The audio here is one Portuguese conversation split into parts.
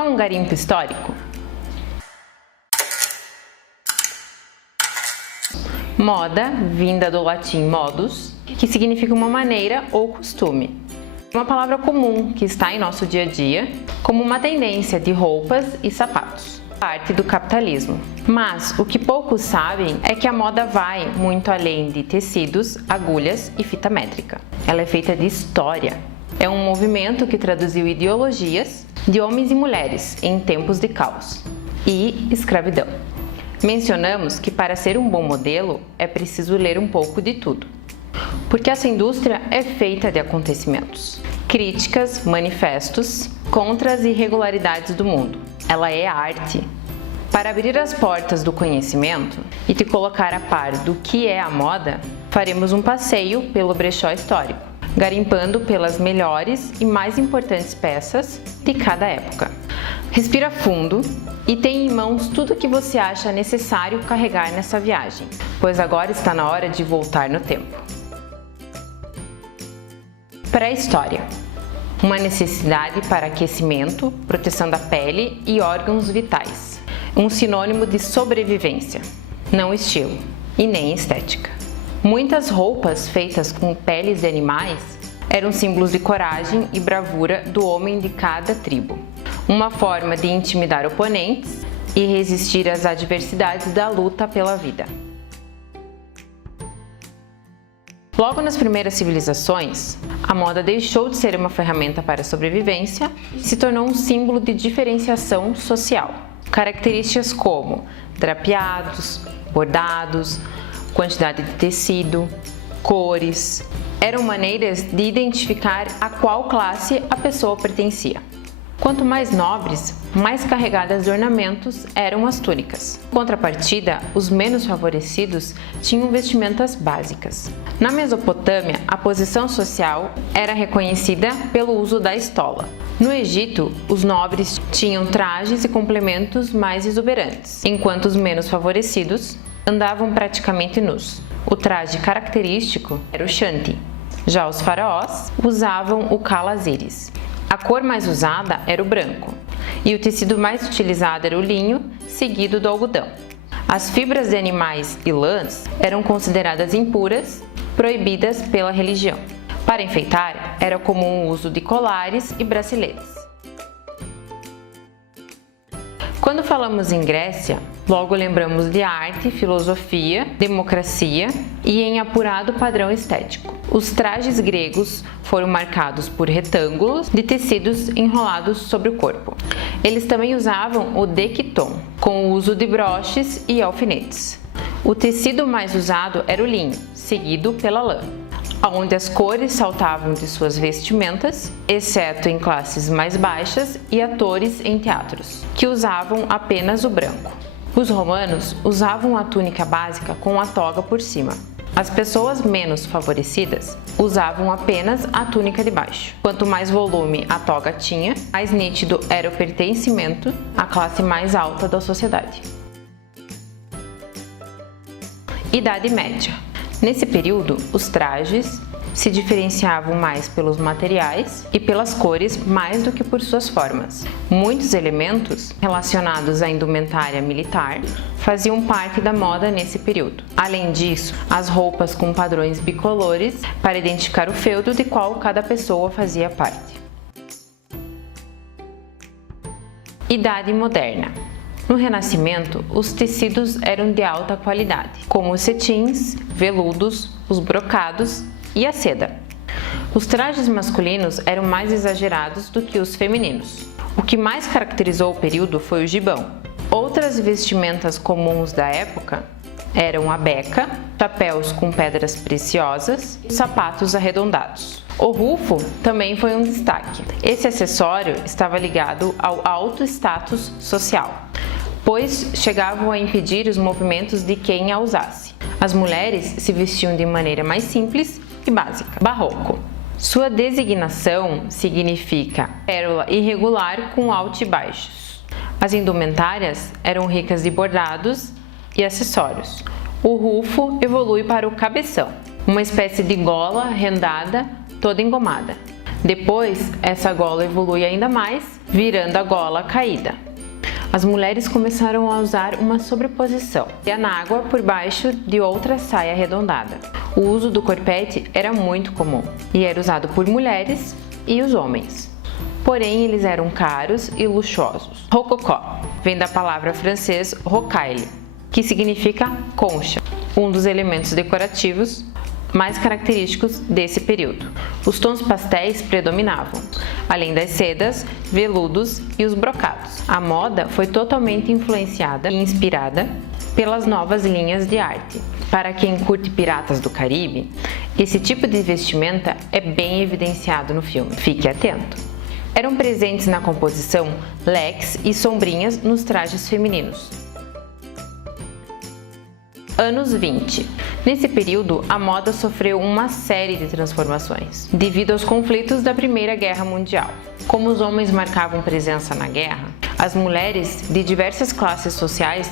tal um garimpo histórico? Moda, vinda do latim modus, que significa uma maneira ou costume. Uma palavra comum que está em nosso dia a dia, como uma tendência de roupas e sapatos. Parte do capitalismo. Mas o que poucos sabem é que a moda vai muito além de tecidos, agulhas e fita métrica. Ela é feita de história. É um movimento que traduziu ideologias de homens e mulheres em tempos de caos e escravidão. Mencionamos que para ser um bom modelo é preciso ler um pouco de tudo, porque essa indústria é feita de acontecimentos, críticas, manifestos contra as irregularidades do mundo. Ela é arte. Para abrir as portas do conhecimento e te colocar a par do que é a moda, faremos um passeio pelo brechó histórico, garimpando pelas melhores e mais importantes peças de cada época. Respira fundo e tenha em mãos tudo o que você acha necessário carregar nessa viagem, pois agora está na hora de voltar no tempo. Pré-história. Uma necessidade para aquecimento, proteção da pele e órgãos vitais. Um sinônimo de sobrevivência, não estilo e nem estética. Muitas roupas feitas com peles de animais eram símbolos de coragem e bravura do homem de cada tribo. Uma forma de intimidar oponentes e resistir às adversidades da luta pela vida. Logo nas primeiras civilizações, a moda deixou de ser uma ferramenta para a sobrevivência e se tornou um símbolo de diferenciação social. Características como drapeados, bordados, quantidade de tecido, cores, eram maneiras de identificar a qual classe a pessoa pertencia. Quanto mais nobres, mais carregadas de ornamentos eram as túnicas. Em contrapartida, os menos favorecidos tinham vestimentas básicas. Na Mesopotâmia, a posição social era reconhecida pelo uso da estola. No Egito, os nobres tinham trajes e complementos mais exuberantes, enquanto os menos favorecidos andavam praticamente nus. O traje característico era o shanty. Já os faraós usavam o calasiris. A cor mais usada era o branco, e o tecido mais utilizado era o linho, seguido do algodão. As fibras de animais e lãs eram consideradas impuras, proibidas pela religião. Para enfeitar, era comum o uso de colares e braceletes. Quando falamos em Grécia, logo lembramos de arte, filosofia, democracia e em apurado padrão estético. Os trajes gregos foram marcados por retângulos de tecidos enrolados sobre o corpo. Eles também usavam o dequiton, com o uso de broches e alfinetes. O tecido mais usado era o linho, seguido pela lã, onde as cores saltavam de suas vestimentas, exceto em classes mais baixas e atores em teatros, que usavam apenas o branco. Os romanos usavam a túnica básica com a toga por cima. As pessoas menos favorecidas usavam apenas a túnica de baixo. Quanto mais volume a toga tinha, mais nítido era o pertencimento à classe mais alta da sociedade. Idade Média. Nesse período, os trajes se diferenciavam mais pelos materiais e pelas cores mais do que por suas formas. Muitos elementos relacionados à indumentária militar faziam parte da moda nesse período. Além disso, as roupas com padrões bicolores para identificar o feudo de qual cada pessoa fazia parte. Idade Moderna. No Renascimento, os tecidos eram de alta qualidade, como os cetins, veludos, os brocados e a seda. Os trajes masculinos eram mais exagerados do que os femininos. O que mais caracterizou o período foi o gibão. Outras vestimentas comuns da época eram a beca, chapéus com pedras preciosas e sapatos arredondados. O rufo também foi um destaque. Esse acessório estava ligado ao alto status social, pois chegavam a impedir os movimentos de quem a usasse. As mulheres se vestiam de maneira mais simples e básica. Barroco. Sua designação significa pérola irregular com altos e baixos. As indumentárias eram ricas de bordados e acessórios. O rufo evolui para o cabeção, uma espécie de gola rendada toda engomada. Depois, essa gola evolui ainda mais virando a gola caída. As mulheres começaram a usar uma sobreposição e a nágua por baixo de outra saia arredondada. O uso do corpete era muito comum e era usado por mulheres e os homens. Porém, eles eram caros e luxuosos. Rococó vem da palavra francês rocaille, que significa concha, um dos elementos decorativos mais característicos desse período. Os tons pastéis predominavam, além das sedas, veludos e os brocados. A moda foi totalmente influenciada e inspirada pelas novas linhas de arte. Para quem curte Piratas do Caribe, esse tipo de vestimenta é bem evidenciado no filme. Fique atento! Eram presentes na composição leques e sombrinhas nos trajes femininos. Anos 20. Nesse período, a moda sofreu uma série de transformações, devido aos conflitos da Primeira Guerra Mundial. Como os homens marcavam presença na guerra, as mulheres de diversas classes sociais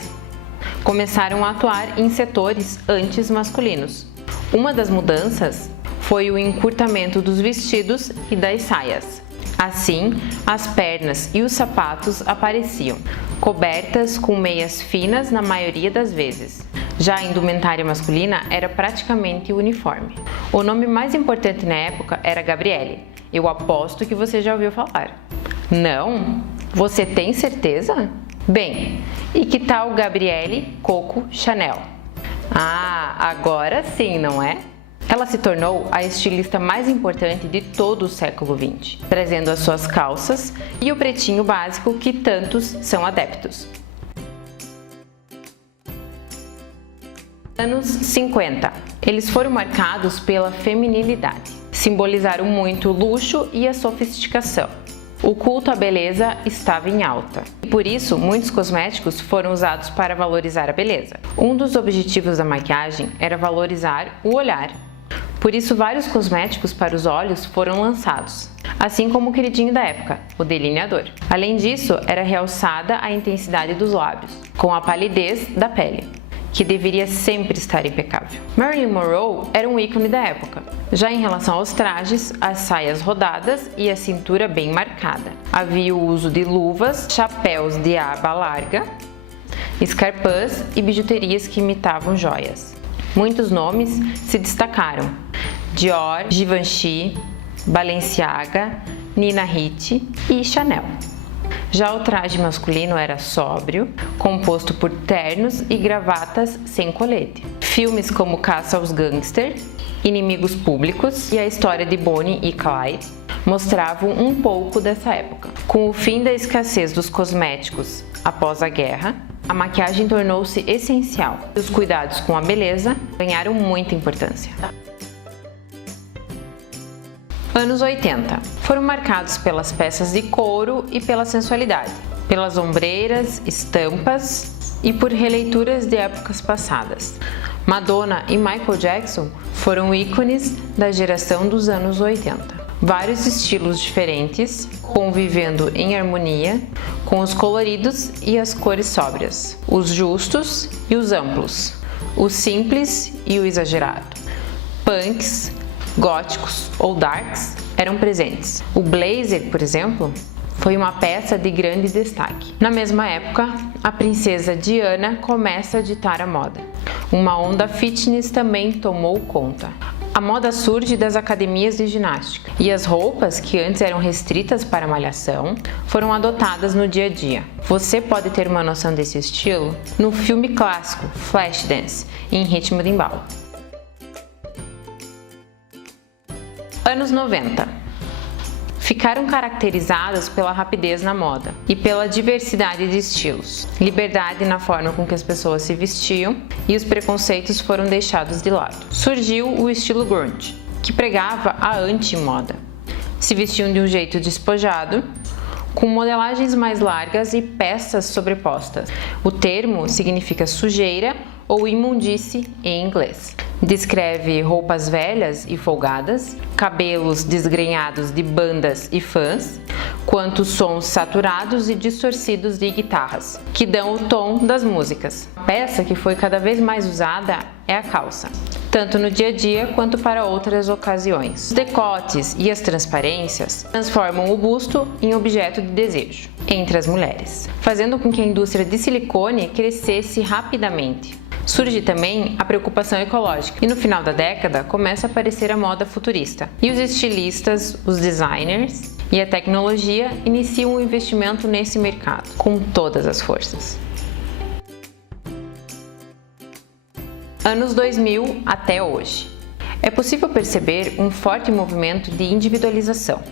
começaram a atuar em setores antes masculinos. Uma das mudanças foi o encurtamento dos vestidos e das saias. Assim, as pernas e os sapatos apareciam, cobertas com meias finas na maioria das vezes. Já a indumentária masculina era praticamente uniforme. O nome mais importante na época era Gabrielle. Eu aposto que você já ouviu falar. Não? Você tem certeza? Bem, e que tal Gabrielle Coco Chanel? Ah, agora sim, não é? Ela se tornou a estilista mais importante de todo o século XX, trazendo as suas calças e o pretinho básico que tantos são adeptos. Anos 50. Eles foram marcados pela feminilidade. Simbolizaram muito o luxo e a sofisticação. O culto à beleza estava em alta. E por isso, muitos cosméticos foram usados para valorizar a beleza. Um dos objetivos da maquiagem era valorizar o olhar. Por isso, vários cosméticos para os olhos foram lançados, assim como o queridinho da época, o delineador. Além disso, era realçada a intensidade dos lábios, com a palidez da pele, que deveria sempre estar impecável. Marilyn Monroe era um ícone da época. Já em relação aos trajes, as saias rodadas e a cintura bem marcada. Havia o uso de luvas, chapéus de aba larga, escarpins e bijuterias que imitavam joias. Muitos nomes se destacaram: Dior, Givenchy, Balenciaga, Nina Ricci e Chanel. Já o traje masculino era sóbrio, composto por ternos e gravatas sem colete. Filmes como Caça aos Gangster, Inimigos Públicos e a história de Bonnie e Clyde mostravam um pouco dessa época. Com o fim da escassez dos cosméticos após a guerra, a maquiagem tornou-se essencial e os cuidados com a beleza ganharam muita importância. Anos 80. Foram marcados pelas peças de couro e pela sensualidade, pelas ombreiras, estampas e por releituras de épocas passadas. Madonna e Michael Jackson foram ícones da geração dos anos 80. Vários estilos diferentes, convivendo em harmonia com os coloridos e as cores sóbrias, os justos e os amplos, o simples e o exagerado. Punks, góticos ou darks eram presentes. O blazer, por exemplo, foi uma peça de grande destaque. Na mesma época, a princesa Diana começa a ditar a moda. Uma onda fitness também tomou conta. A moda surge das academias de ginástica e as roupas, que antes eram restritas para a malhação, foram adotadas no dia a dia. Você pode ter uma noção desse estilo no filme clássico Flashdance, em Ritmo de Embalo. Anos 90. Ficaram caracterizados pela rapidez na moda e pela diversidade de estilos, liberdade na forma com que as pessoas se vestiam e os preconceitos foram deixados de lado. Surgiu o estilo grunge, que pregava a anti-moda. Se vestiam de um jeito despojado, com modelagens mais largas e peças sobrepostas. O termo significa sujeira ou imundície em inglês. Descreve roupas velhas e folgadas, cabelos desgrenhados de bandas e fãs, quanto sons saturados e distorcidos de guitarras, que dão o tom das músicas. A peça que foi cada vez mais usada é a calça. tanto no dia a dia quanto para outras ocasiões. Os decotes e as transparências transformam o busto em objeto de desejo entre as mulheres, fazendo com que a indústria de silicone crescesse rapidamente. Surge também a preocupação ecológica e no final da década começa a aparecer a moda futurista. E os estilistas, os designers e a tecnologia iniciam um investimento nesse mercado com todas as forças. Anos 2000 até hoje. É possível perceber um forte movimento de individualização.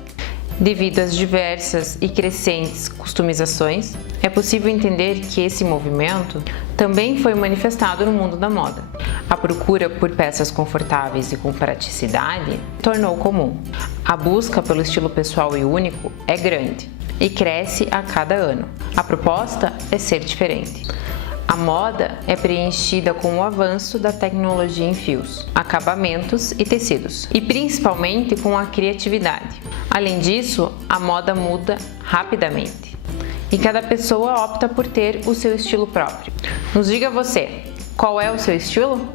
Devido às diversas e crescentes customizações, é possível entender que esse movimento também foi manifestado no mundo da moda. A procura por peças confortáveis e com praticidade tornou comum. A busca pelo estilo pessoal e único é grande e cresce a cada ano. A proposta é ser diferente. A moda é preenchida com o avanço da tecnologia em fios, acabamentos e tecidos, e principalmente com a criatividade. Além disso, a moda muda rapidamente e cada pessoa opta por ter o seu estilo próprio. Nos diga você, qual é o seu estilo?